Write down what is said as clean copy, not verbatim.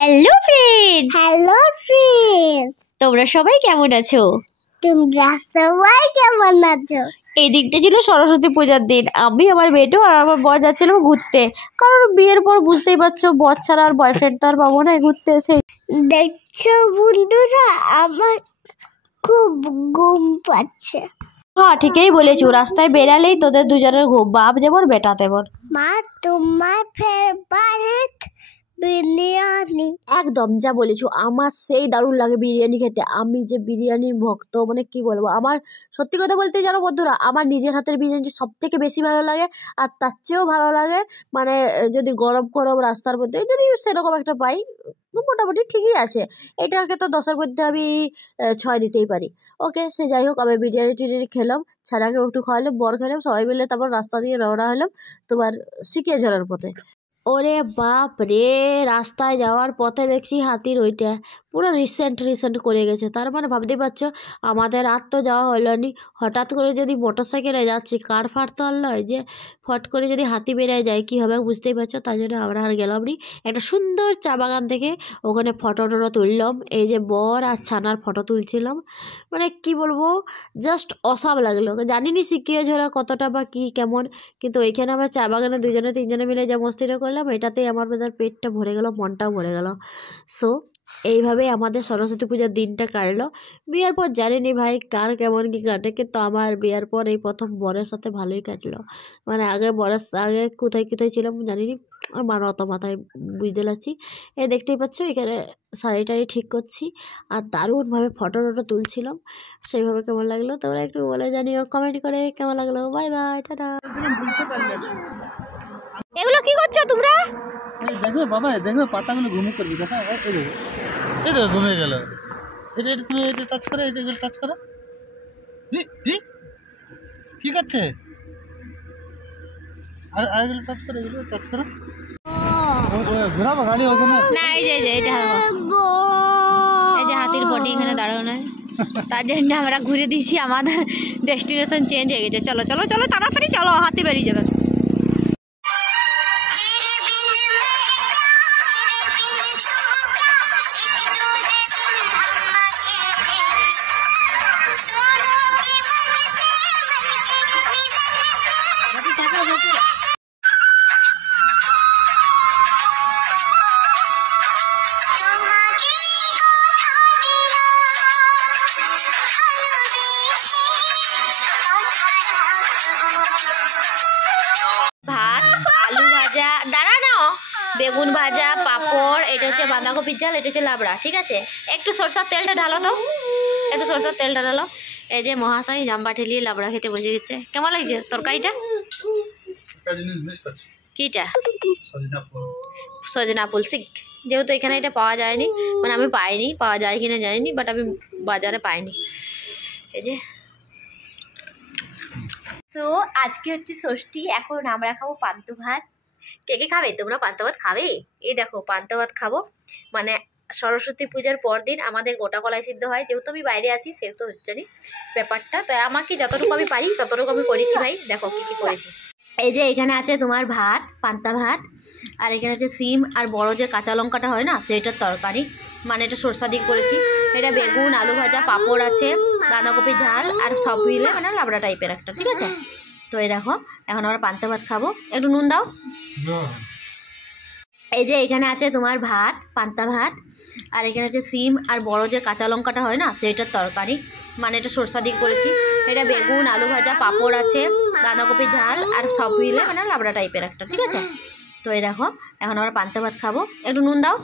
Hello friends, তোমরা সবাই কেমন আছো? এই দিকটা ছিল সরস্বতী পূজার দিন। আমি, আমার বেটো আর আমার বর যাচ্ছিলাম ঘুরতে, কারণ বিয়ের পর বুঝতেই পারছো বর ছাড়া আর বয়ফ্রেন্ড তো আর পাবো না ঘুরতে এসে। দেখছো বন্ধুরা, আমার খুব ঘুম পাচ্ছে। হ্যাঁ, ঠিকই বলেছো। রাস্তায় বেরালেই তোদের দুজনের ঘুম, বাপ যেমন বেটা তেমন। মা, তোমার ফেভারিট বিরিয়ানি? একদম যা বলেছো, আমার সেই দারুণ লাগে বিরিয়ানি খেতে। আমি যে বিরিয়ানির ভক্ত, মানে কি বলবো। আমার সত্যি কথা বলতে জানো বন্ধুরা, আমার নিজের হাতের বিরিয়ানি সব থেকে বেশি ভালো লাগে। আর তার চেয়েও ভালো লাগে মানে যদি গরম গরম রাস্তার মধ্যে যদি সেরকম একটা পাই, মোটামুটি ঠিকই আছে। এটাকে তো 10-এর মধ্যে আমি 6 দিতেই পারি। ওকে, সে যাই হোক, আমি বিরিয়ানি টিরিয়ানি খেলাম, ছাড়াকে একটু খাওয়ালাম, বর খেলাম, সবাই মিলে তারপর রাস্তা দিয়ে রওনা হলাম তোমার সিকিয়াঝাড়ের পথে। ওরে বাপ রে, রাস্তায় যাওয়ার পথে দেখছি হাতির ওইটা পুরো রিসেন্ট করে গেছে। তার মানে ভাবতেই পারছো আমাদের আর তো যাওয়া হলো নি। হঠাৎ করে যদি মোটর সাইকেলে যাচ্ছি, কার ফার তো আর নয় যে ফট করে যদি হাতি বেরিয়ে যায় কী হবে বুঝতেই পারছো। তাই জন্য আমরা আর গেলাম নি। একটা সুন্দর চা বাগান থেকে ওখানে ফটো টটো তুললাম। এই যে বর আর ছানার ফটো তুলছিলাম, মানে কি বলবো, জাস্ট অসাম লাগলো। জানিনি শিখিয়ে ঝোরা কতটা বা কী কেমন, কিন্তু ওইখানে আমরা চা বাগানে 2-3 মিলে যা মস্তিটা করলাম, এটাতেই আমার বোধহয় পেটটা ভরে গেল, মনটাও ভরে গেল। সো এইভাবেই আমাদের সরস্বতী পূজার দিনটা কাটলো। বিয়ের পর জানিনি ভাই কার কেমন কী কাটে, কিন্তু আমার বিয়ের পর এই প্রথম বরের সাথে ভালোই কাটলো। মানে আগে কোথায় কোথায় ছিলাম জানিনি, আমার অত মাথায় বুঝতে পারছি। দেখতেই পাচ্ছ এখানে শাড়ি টাড়ি ঠিক করছি আর দারুণভাবে ফটো টটো তুলছিলাম। সেইভাবে কেমন লাগলো তোমরা একটু বলে জানিও কমেন্ট করে কেমন লাগলো। Bye bye, tata. এগুলো কি করছো তোমরা? দেখবে বাবা, দেখবে পাতাগুলো ঘুমিয়ে করবি। দেখা এই তো ঘুমিয়ে গেল। এটা তুমি এটা টাচ করো, এটা টাচ করো। কি করছে? আর এগুলো টাচ করো, এগুলো টাচ করো। ঘোরাবো গাড়ি ওখানে না, এই যে এটা এই যে হাতির বডি এখানে দাঁড়ানো নাই, তার জন্য আমরা ঘুরে দিয়েছি। আমাদের ডেস্টিনেশন চেঞ্জ হয়ে গেছে। চলো চলো চলো তাড়াতাড়ি চলো, হাতি বেরিয়ে যাবে। ভাত, আলু ভাজা, দাঁড়া নাও, বেগুন ভাজা, পাঁপড়, এটা হচ্ছে বাঁধাকপির ঝাল, এটা হচ্ছে লাবড়া। ঠিক আছে, একটু সরষার তেলটা ঢালো তো, একটু সরষার তেলটা ঢালো। এই যে মহাশয় জাম্বা ঠেলিয়ে লাবড়া খেতে বসে গেছে। কেমন লাগছে তরকারিটা? কিটা? সজনা ফুল সিক, যেহেতু এখানে এটা পাওয়া যায়নি, মানে আমি পাইনি, পাওয়া যায় কিনা জানিনি, বাট আমি বাজারে পাইনি। এই যে সো আজকে হচ্ছে ষষ্ঠী, এখন আমরা খাবো পান্তা ভাত। কে কে খাবে তোমরা পান্তা ভাত খাবে? এই দেখো পান্তা ভাত খাবো, মানে সরস্বতী পূজার পর দিন আমাদের গোটা কলাই সিদ্ধ হয়। যেহেতু আমি বাইরে আছি সেহেতু হচ্ছে না ব্যাপারটা, তো আমাকে যতটুকু আমি পারি ততটুকু আমি করেছি ভাই। দেখো কী কী করেছি। এই যে এখানে আছে তোমার ভাত, পান্তা ভাত, আর এখানে আছে সিম আর বড় যে কাঁচা লঙ্কাটা হয় না সেটার তরকারি, মানে এটা সরষা দিয়ে করেছি। এটা বেগুন, আলু ভাজা, পাঁপড় আছে, বাঁধাকপি ঝাল, আর সব মিলে মানে লাবড়া টাইপের একটা। ঠিক আছে, তো এই দেখো এখন আমরা পান্তা ভাত খাবো। একটু নুন দাও। এই যে এখানে আছে তোমার ভাত, পান্তা ভাত, আর এখানে আছে সিম আর বড় যে কাঁচা লঙ্কাটা হয় না সেটার তরকারি, মানে এটা সরষা দিয়ে করেছি। এটা বেগুন, আলু ভাজা, পাঁপড় আছে, বাঁধাকপি ঝাল, আর সব মিলে মানে লাবড়া টাইপের একটা। ঠিক আছে, তো এই দেখো এখন আমরা পান্তা ভাত খাবো। একটু নুন দাও।